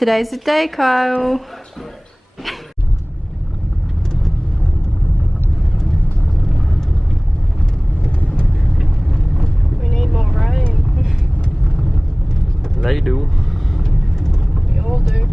Today's the day, Kyle. We need more rain. They do. We all do.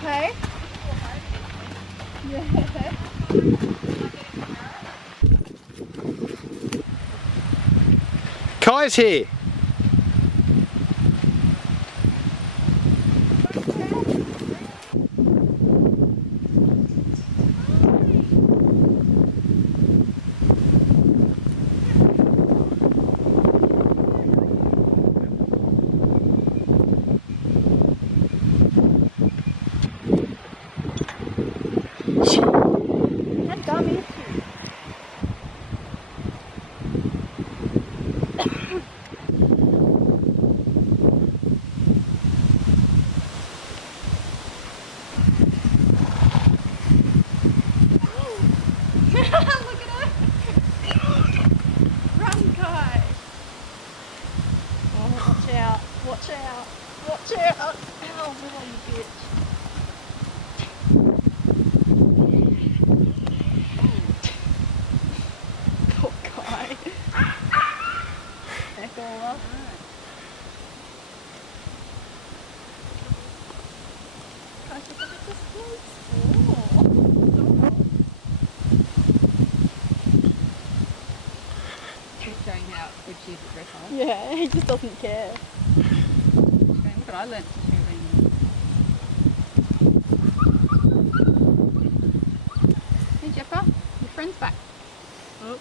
Hey? Yeah. Kai's here. That dummy. Look at her. Run, Kai. Oh, watch out. Watch out. Watch out. Ow, little you bitch. Poor Kai. Neck all up. Kai, she's a bit displaced. Showing how good she is at dressage. Yeah, he just doesn't care. Look what I learnt from you. Hey Jeppa, your friend's back. Oh.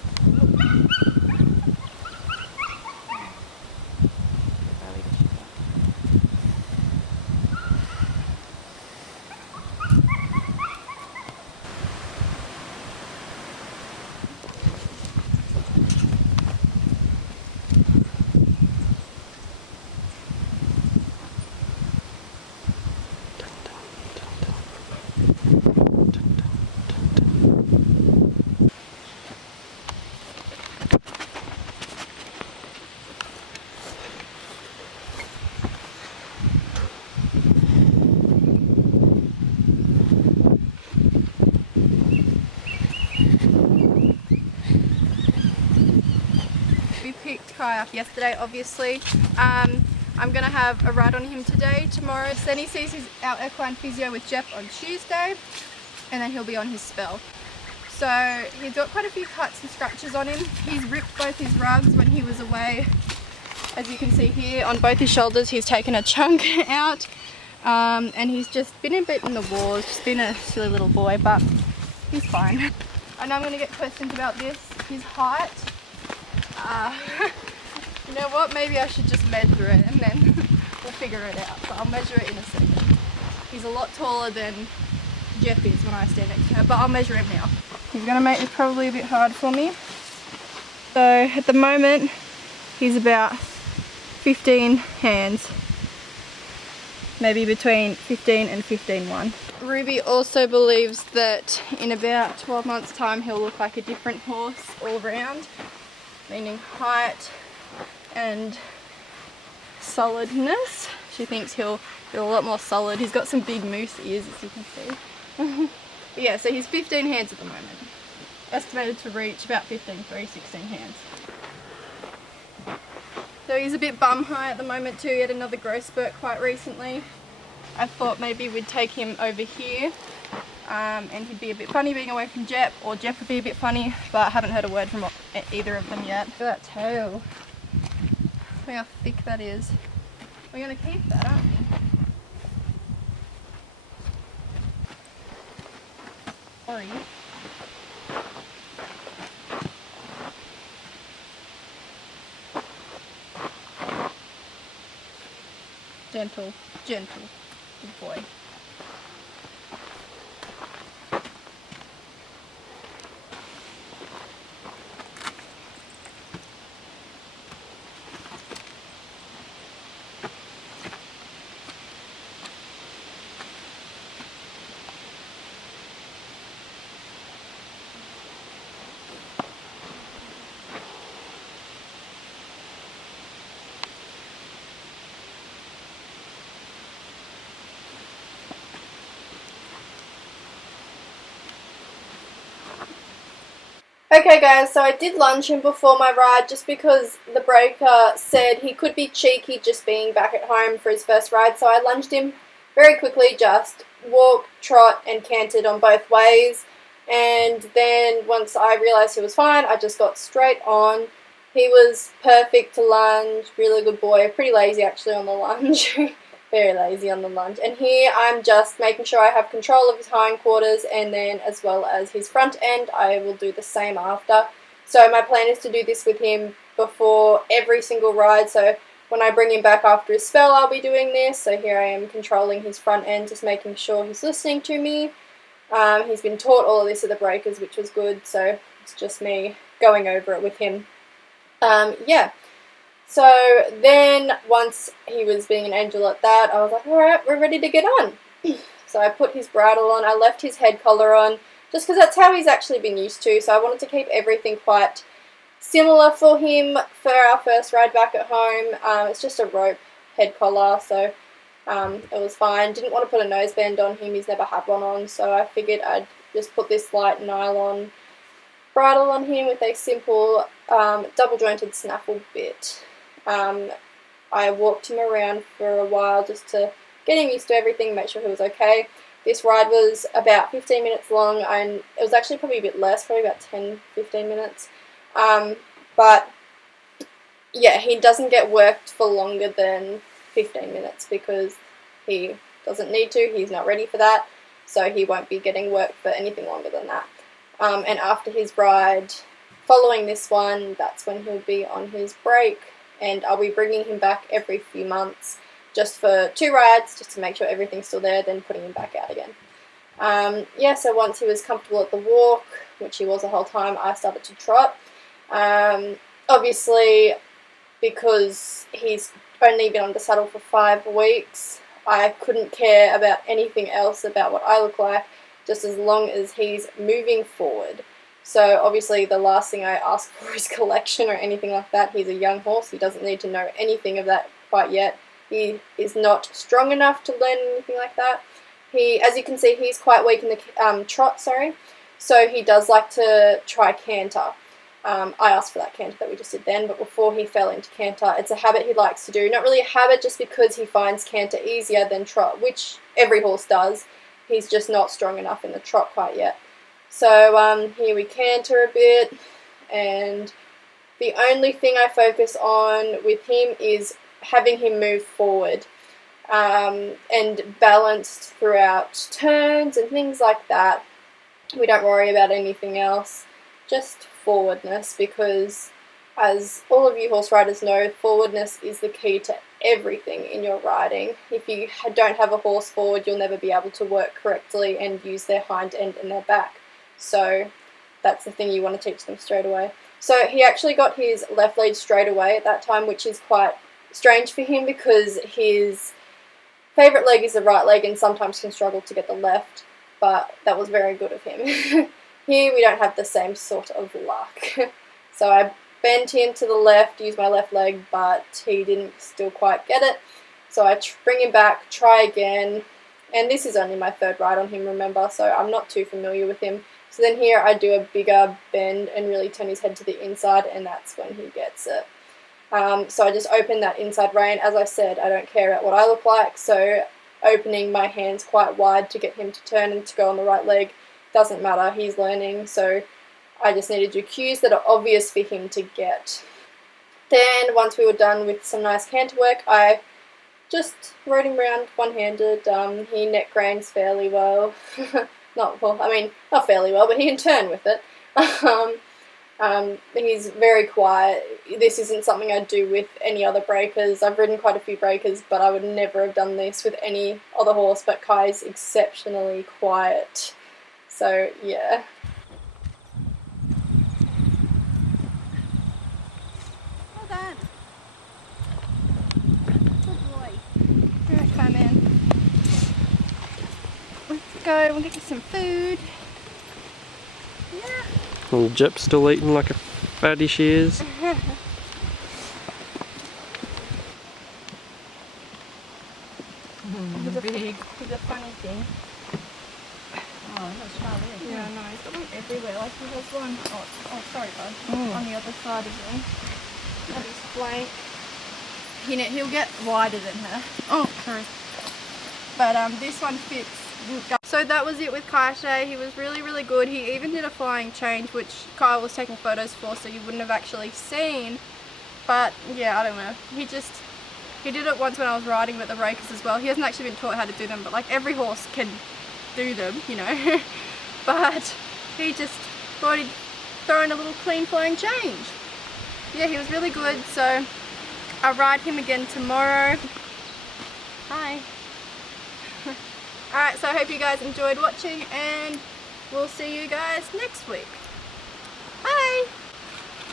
We picked Kai up yesterday, obviously. I'm gonna have a ride on him today, tomorrow. Then he sees our equine physio with Jeff on Tuesday, and then he'll be on his spell. So he's got quite a few cuts and scratches on him. He's ripped both his rugs when he was away. As you can see here, on both his shoulders, he's taken a chunk out, and he's just been a bit in the wars. Just been a silly little boy, but he's fine. I know I'm gonna get questions about this, his height. You know what, maybe I should just measure it and then we'll figure it out. So I'll measure it in a second. He's a lot taller than Jeff is when I stand next to her, but I'll measure him now. He's gonna make this probably a bit hard for me. So at the moment, he's about 15 hands. Maybe between 15 and 15.1. Ruby also believes that in about 12 months time he'll look like a different horse all round. Meaning height and solidness. She thinks he'll be a lot more solid. He's got some big moose ears, as you can see. But yeah, so he's 15 hands at the moment. Estimated to reach about 15.3, 16 hands. So he's a bit bum high at the moment too. He had another growth spurt quite recently. I thought maybe we'd take him over here. And he'd be a bit funny being away from Jep, or Jep would be a bit funny, but I haven't heard a word from either of them yet. Look at that tail. Look how thick that is. We're going to keep that, aren't we? Sorry. Gentle, gentle, good boy. Okay guys, so I did lunge him before my ride just because the breaker said he could be cheeky just being back at home for his first ride, so I lunged him very quickly, just walked, trot and cantered on both ways, and then once I realised he was fine, I just got straight on. He was perfect to lunge, really good boy, pretty lazy actually on the lunge. Very lazy on the lunge. And here I'm just making sure I have control of his hindquarters, and then as well as his front end, I will do the same after. So my plan is to do this with him before every single ride. So when I bring him back after his spell, I'll be doing this. So here I am controlling his front end, just making sure he's listening to me. He's been taught all of this at the breakers, which was good. So it's just me going over it with him. Yeah. So then once he was being an angel at that, I was like, alright, we're ready to get on. So I put his bridle on, I left his head collar on, just because that's how he's actually been used to. So I wanted to keep everything quite similar for him for our first ride back at home. It's just a rope head collar, so it was fine. Didn't want to put a noseband on him, he's never had one on, so I figured I'd just put this light nylon bridle on him with a simple double jointed snaffle bit. I walked him around for a while just to get him used to everything, make sure he was okay. This ride was about 15 minutes long, and it was actually probably a bit less, probably about 10-15 minutes. But yeah, he doesn't get worked for longer than 15 minutes because he doesn't need to, he's not ready for that, so he won't be getting worked for anything longer than that. And after his ride, following this one, that's when he'll be on his break, and I'll be bringing him back every few months just for 2 rides, just to make sure everything's still there, then putting him back out again. Yeah, so once he was comfortable at the walk, which he was the whole time, I started to trot. Obviously, because he's only been on the saddle for 5 weeks, I couldn't care about anything else about what I look like, just as long as he's moving forward. So obviously the last thing I ask for is collection or anything like that. He's a young horse, he doesn't need to know anything of that quite yet. He is not strong enough to learn anything like that. As you can see, he's quite weak in the trot, so he does like to try canter. I asked for that canter that we just did then, but before he fell into canter, it's a habit he likes to do. Not really a habit, just because he finds canter easier than trot, which every horse does. He's just not strong enough in the trot quite yet. So here we canter a bit, and the only thing I focus on with him is having him move forward and balanced throughout turns and things like that. We don't worry about anything else, just forwardness, because as all of you horse riders know, forwardness is the key to everything in your riding. If you don't have a horse forward, you'll never be able to work correctly and use their hind end and their back. So that's the thing you want to teach them straight away. So he actually got his left lead straight away at that time, which is quite strange for him because his favourite leg is the right leg and sometimes can struggle to get the left, but that was very good of him. Here we don't have the same sort of luck. So I bent him to the left, used my left leg, but he didn't still quite get it. So I bring him back, try again, and this is only my 3rd ride on him, remember, so I'm not too familiar with him. So then here I do a bigger bend and really turn his head to the inside, and that's when he gets it. So I just open that inside rein. As I said, I don't care about what I look like, so opening my hands quite wide to get him to turn and to go on the right leg doesn't matter, he's learning, so I just need to do cues that are obvious for him to get. Then once we were done with some nice canter work, I just rode him around one-handed. He neck reins fairly well. Not fairly well, but he can turn with it. He's very quiet. This isn't something I do with any other breakers. I've ridden quite a few breakers, but I would never have done this with any other horse, but Kai's exceptionally quiet. So, yeah. Well done. Good boy. Alright, come in. Let's go, we'll get you some food. Yeah. And Jip's still eating like a fatty she is. He's a funny thing. Oh, that's far away. Yeah, I know, he's got them everywhere. guys. He has one. Oh, sorry, bud. On the other side of him. At his flank. He'll get wider than her. Oh, sorry. But this one fits. So that was it with Kaisha. He was really, really good. He even did a flying change, which Kyle was taking photos for, so you wouldn't have actually seen. But yeah, I don't know. He did it once when I was riding with the Rakers as well. He hasn't actually been taught how to do them, but like every horse can do them, you know. But he just thought he'd throw in a little clean flying change. Yeah, he was really good. So I'll ride him again tomorrow. Hi. Alright, so I hope you guys enjoyed watching, and we'll see you guys next week.